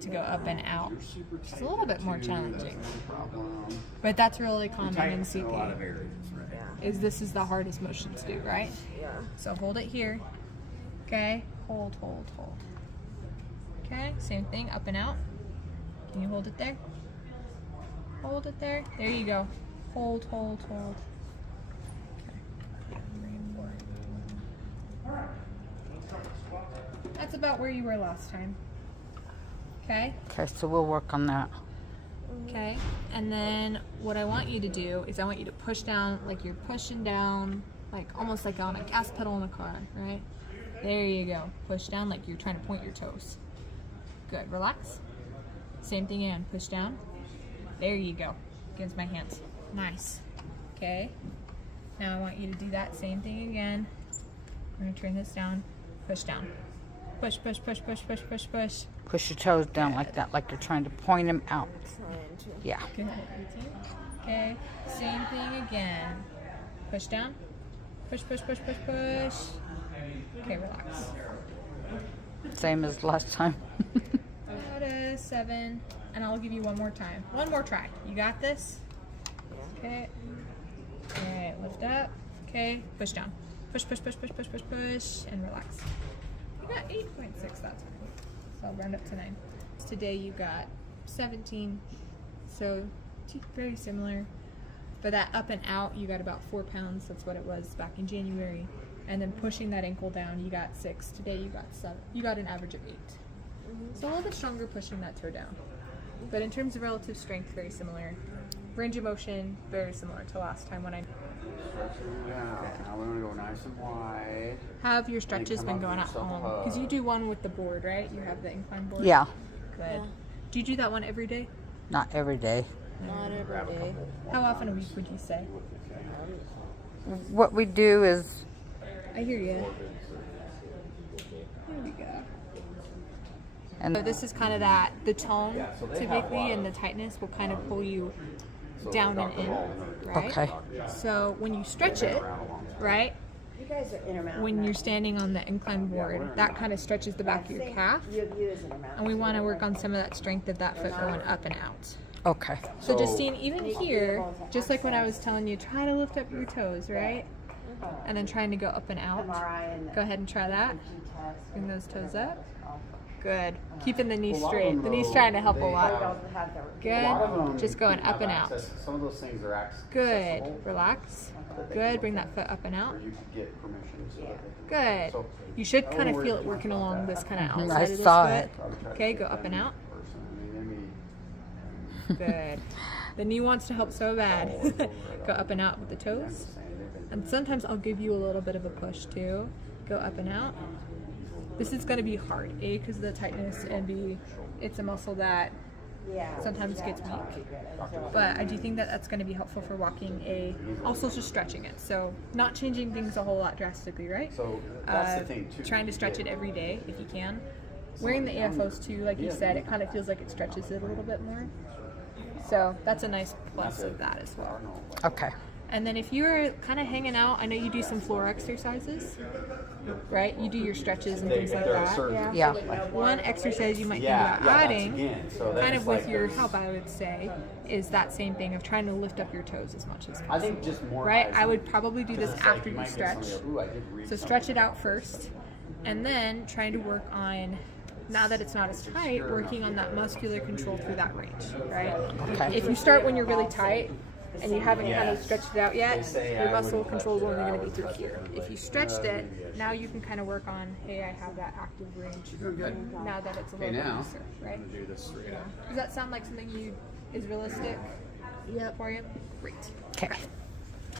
to go up and out. It's a little bit more challenging, but that's really common in CP. This is the hardest motion to do, right? Yeah. So hold it here. Okay. Hold. Okay. Same thing. Up and out. Can you hold it there? Hold it there. There you go. Hold. Okay. 3 and 4. That's about where you were last time. Okay. Okay, so we'll work on that. Okay, and then what I want you to do is I want you to push down like you're pushing down, like almost like on a gas pedal in a car, right? There you go. Push down like you're trying to point your toes. Good. Relax. Same thing again. Push down. There you go. Against my hands. Nice. Okay. Now I want you to do that same thing again. I'm going to turn this down. Push down. Push. Push your toes down like that, like you're trying to point them out. Yeah. Good. Okay. Same thing again. Push down. Push. Okay, relax. Same as last time. Out of 7, and I'll give you one more time. One more try. You got this? Okay. Alright, lift up. Okay, push down. Push, and relax. You got 8.6, that's fine. So I'll round up to 9. Today you got 17, so very similar. But that up and out, you got about 4 pounds. That's what it was back in January. And then pushing that ankle down, you got 6. Today you got 7. You got an average of 8. So a little bit stronger pushing that toe down. But in terms of relative strength, very similar. Range of motion, very similar to last time when I... Now we're going to go nice and wide. How have your stretches been going at home? Because you do one with the board, right? You have the incline board? Yeah. Good. Do you do that one every day? Not every day. Not every day. How often a week would you say? What we do is I hear you. Here we go. and So this is kind of that, the tone typically and the tightness will kind of pull you down and in, right? okay. So when you stretch it, right, You guys are intermountain. when you're standing on the incline board, that kind of stretches the back of your calf. You as intermountain. And we want to work on some of that strength of that foot going up and out. Okay. So Justine, even here, just like when I was telling you, try to lift up your toes, right? And then trying to go up and out. MRI and Go ahead and try that. test. Bring those toes up. Good. Keeping the knees straight. The knee's trying to help a lot. Good. Just going up and out. Some of those things are Good. Relax. Good. Bring that foot up and out. You could get permission so that Good. So, You should kind of feel it working along this kind of outside I of this saw foot. it. Okay, go up and out. person. Good. The knee wants to help so bad. Go up and out with the toes. And sometimes I'll give you a little bit of a push too. Go up and out. This is going to be hard, A, because of the tightness, and B, it's a muscle that sometimes gets weak. But I do think that that's going to be helpful for walking, also just stretching it. So not changing things a whole lot drastically, right? So that's the thing too. Trying to stretch it every day if you can. Wearing the AFOs too, like you said, it kind of feels like it stretches it a little bit more. So that's a nice plus of that as well. Okay. And then if you're kind of hanging out, I know you do some floor exercises, right? You do your stretches and things like that. Yeah. One exercise you might think about adding, kind of with your help, I would say, is that same thing of trying to lift up your toes as much as possible. I think just more. Right? I would probably do this after you might get stretch. somebody, "Ooh, I did read So stretch it out first, and then trying to work on, now that it's not as tight, working on that muscular control through that range, right? Okay. If you start when you're really tight and you haven't kind of stretched it out yet, your muscle control is only going to be through here. If you stretched it, now you can kind of work on, hey, I have that active range. Now that it's a little bit looser, right? I'm gonna do this straight up. Does that sound like something is realistic for you? Great. Okay.